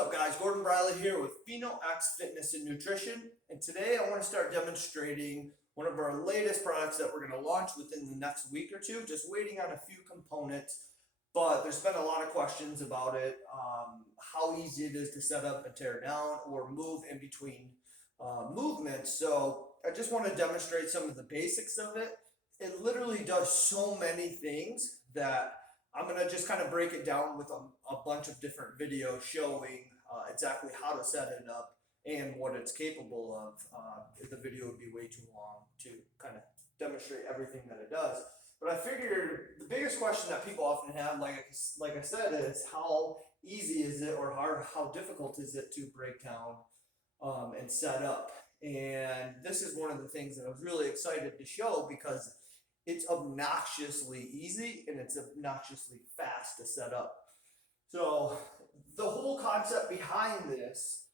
up, guys? Gordon Briley here with PhenoX Fitness and Nutrition, and today I want to start demonstrating one of our latest products that we're going to launch within the next week or two. Just waiting on a few components, but there's been a lot of questions about it, how easy it is to set up and tear down or move in between movements. So I just want to demonstrate some of the basics of it. It literally does so many things that I'm going to just kind of break it down with a bunch of different videos showing exactly how to set it up and what it's capable of. The video would be way too long to kind of demonstrate everything that it does. But I figured the biggest question that people often have, like I said, is how easy is it or how difficult is it to break down and set up? And this is one of the things that I was really excited to show because it's obnoxiously easy and it's obnoxiously fast to set up. So the whole concept behind this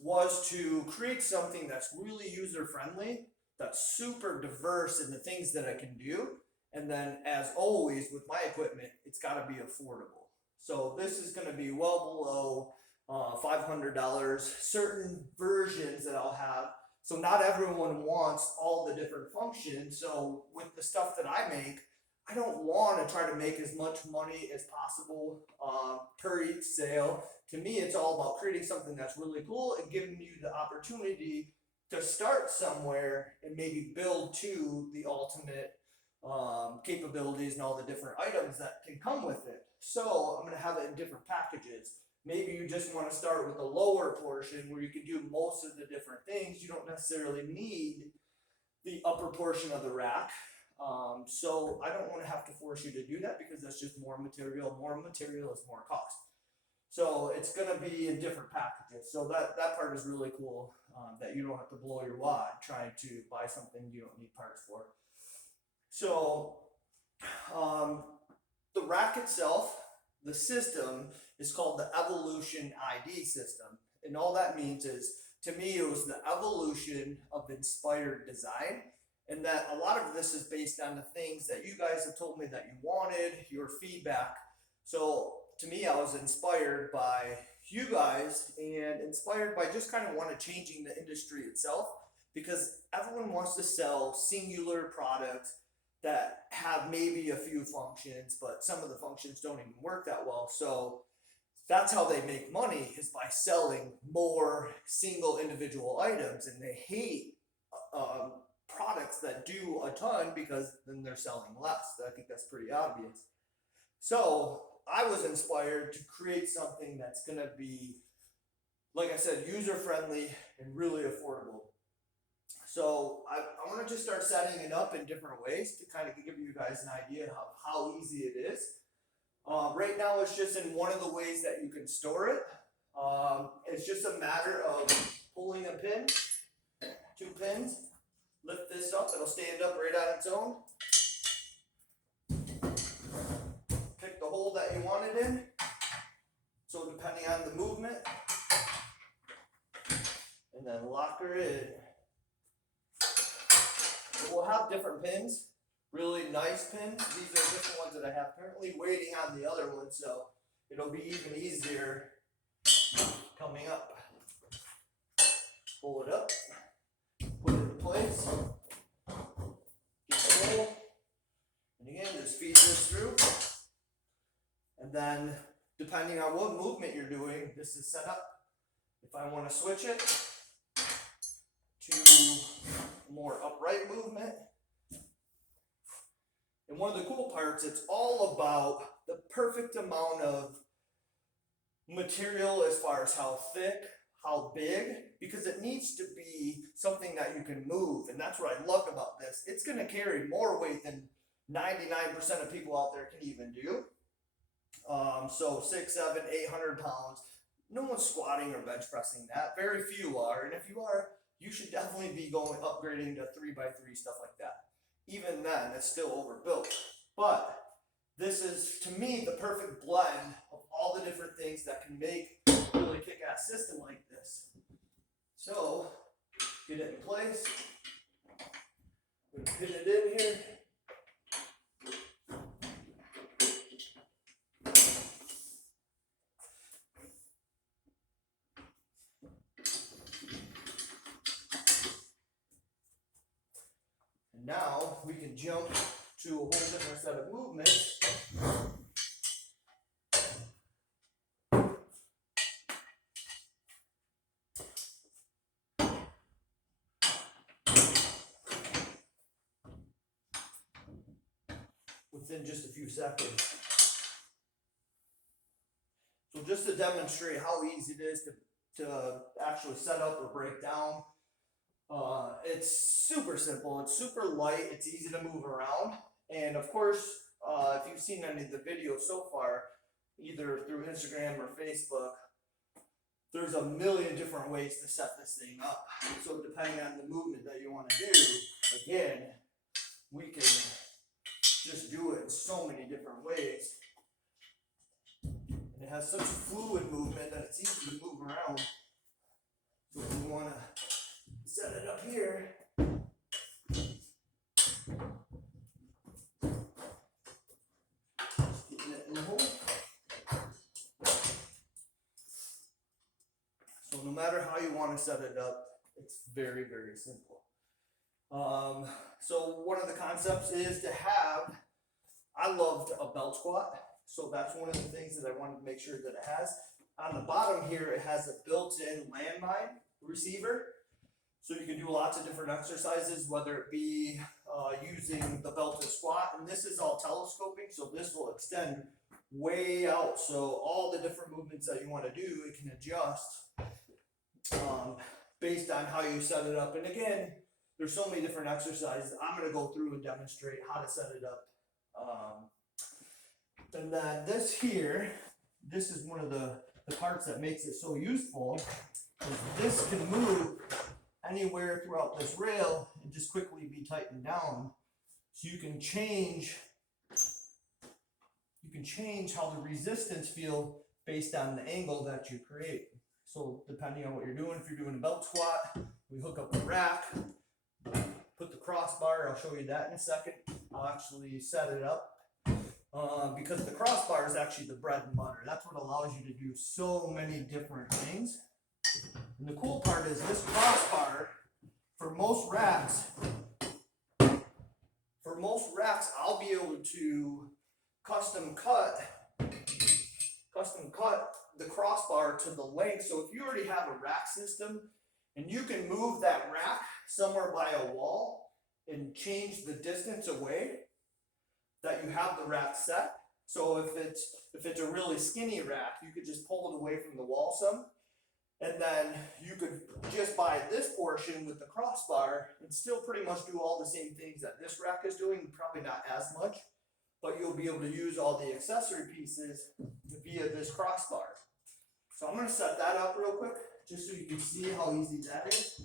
was to create something that's really user-friendly, that's super diverse in the things that I can do. And then, as always with my equipment, it's got to be affordable. So this is going to be well below $500, certain versions that I'll have. So not everyone wants all the different functions. So with the stuff that I make, I don't want to try to make as much money as possible per each sale. To me, it's all about creating something that's really cool and giving you the opportunity to start somewhere and maybe build to the ultimate capabilities and all the different items that can come with it. So I'm going to have it in different packages. Maybe you just want to start with a lower portion where you can do most of the different things. You don't necessarily need the upper portion of the rack. So I don't want to have to force you to do that because that's just more material. More material is more cost. So it's going to be in different packages. So that part is really cool, that you don't have to blow your wad trying to buy something you don't need parts for. So the rack itself, the system, is called the Evolution ID system. And all that means is, to me, it was the evolution of inspired design. And that a lot of this is based on the things that you guys have told me that you wanted, your feedback. So to me, I was inspired by you guys and inspired by just kind of want to changing the industry itself, because everyone wants to sell singular products that have maybe a few functions, but some of the functions don't even work that well. So that's how they make money, is by selling more single individual items, and they hate products that do a ton because then they're selling less. I think that's pretty obvious. So I was inspired to create something that's going to be, like I said, user-friendly and really affordable. So I want to just start setting it up in different ways to kind of give you guys an idea of how easy it is. Right now it's just in one of the ways that you can store it. It's just a matter of pulling a pin, 2 pins, lift this up, it'll stand up right on its own. Pick the hole that you want it in. So depending on the movement, and then lock her in. So we'll have different pins, really nice pins. These are different ones that I have currently, waiting on the other one, so it'll be even easier coming up. Pull it up, put it in place, get the hole, and again, just feed this through. And then, depending on what movement you're doing, this is set up. If I want to switch it to more upright movement. And one of the cool parts, it's all about the perfect amount of material as far as how thick, how big, because it needs to be something that you can move. And that's what I love about this. It's going to carry more weight than 99% of people out there can even do. So 6, 7, 800 pounds. No one's squatting or bench pressing that. Very few are. And if you are, you should definitely be upgrading to 3x3 stuff like that. Even then, it's still overbuilt. But this is, to me, the perfect blend of all the different things that can make a really kick-ass system like this. So, get it in place. I'm going to pin it in here. now we can jump to a whole different set of movements. Within just a few seconds. So just to demonstrate how easy it is to actually set up or break down, it's super simple, it's super light, it's easy to move around, and of course, if you've seen any of the videos so far, either through Instagram or Facebook, there's a million different ways to set this thing up. So depending on the movement that you want to do, again, we can just do it in so many different ways. And it has such fluid movement that it's easy to move around. So if we want to set it up here, just getting it in the hole. So no matter how you want to set it up, it's very, very simple. So one of the concepts is to have, I loved a belt squat. So that's one of the things that I wanted to make sure that it has. On the bottom here, it has a built-in Landmine Receiver. So you can do lots of different exercises, whether it be using the belted squat. And this is all telescoping, so this will extend way out. So all the different movements that you want to do, it can adjust based on how you set it up. And again, there's so many different exercises. I'm going to go through and demonstrate how to set it up. And then this here, this is one of the parts that makes it so useful. This can move anywhere throughout this rail and just quickly be tightened down. So you can change how the resistance feels based on the angle that you create. So depending on what you're doing, if you're doing a belt squat, we hook up the rack, put the crossbar, I'll show you that in a second. I'll actually set it up because the crossbar is actually the bread and butter. That's what allows you to do so many different things. And the cool part is this crossbar, for most racks, I'll be able to custom cut the crossbar to the length. So if you already have a rack system and you can move that rack somewhere by a wall and change the distance away that you have the rack set. So if it's a really skinny rack, you could just pull it away from the wall some, and then you could just buy this portion with the crossbar and still pretty much do all the same things that this rack is doing, probably not as much, but you'll be able to use all the accessory pieces via this crossbar. So I'm going to set that up real quick, just so you can see how easy that is.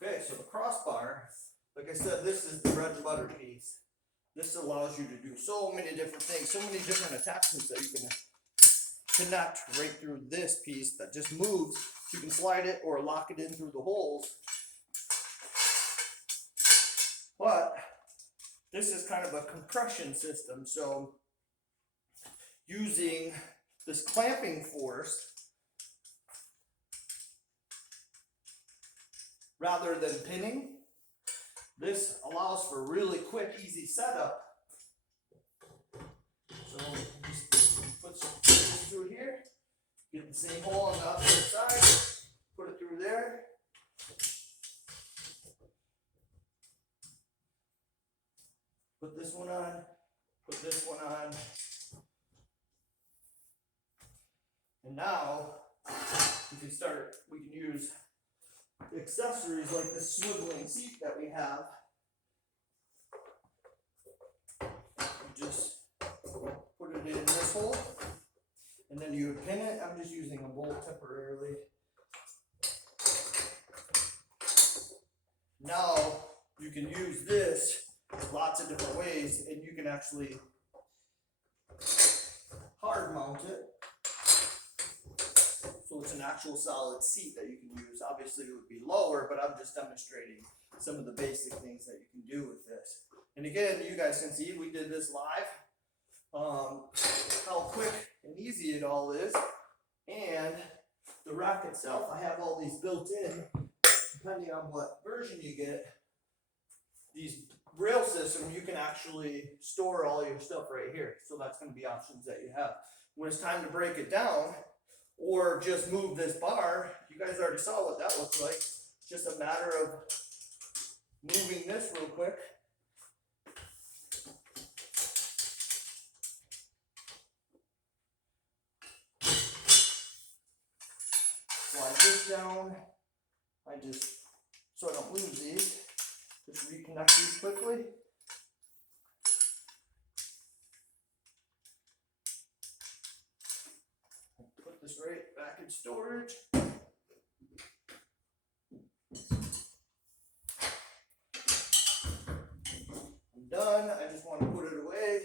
Okay, so the crossbar, like I said, this is the bread and butter piece. This allows you to do so many different things, so many different attachments that you can connect right through this piece that just moves. You can slide it or lock it in through the holes. But this is kind of a compression system, so using this clamping force rather than pinning, this allows for really quick, easy setup. So just put some pieces through here, get the same hole on the other side, put it through there. Put this one on, put this one on. And now we can use accessories like the Swiveling Seat that we have. You just put it in this hole, and then you pin it. I'm just using a bolt temporarily. Now you can use this lots of different ways, and you can actually hard mount it. So it's an actual solid seat that you can use. Obviously it would be lower, but I'm just demonstrating some of the basic things that you can do with this. And again, you guys can see we did this live, how quick and easy it all is. And the rack itself, I have all these built in, depending on what version you get. These rail system, you can actually store all your stuff right here. So that's going to be options that you have. When it's time to break it down, or just move this bar, you guys already saw what that looks like. It's just a matter of moving this real quick. Slide this down. So I don't lose these, just reconnect these quickly. Put this right back in storage. I'm done. I just want to put it away.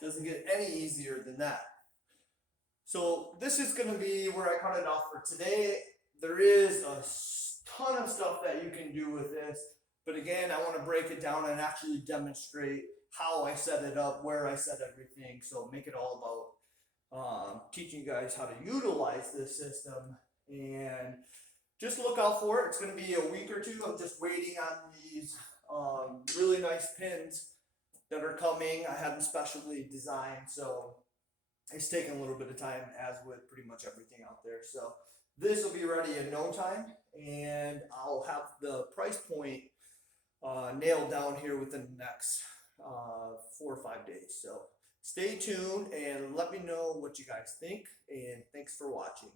Doesn't get any easier than that. So this is going to be where I cut it off for today. There is a ton of stuff that you can do with this, but again, I want to break it down and actually demonstrate how I set it up, where I set everything. So make it all about teaching you guys how to utilize this system, and just look out for it. It's going to be a week or two. I'm just waiting on these really nice pins that are coming. I had them specially designed, so it's taking a little bit of time, as with pretty much everything out there. So this will be ready in no time, and I'll have the price point nailed down here within the next 4 or 5 days. So stay tuned and let me know what you guys think, and thanks for watching.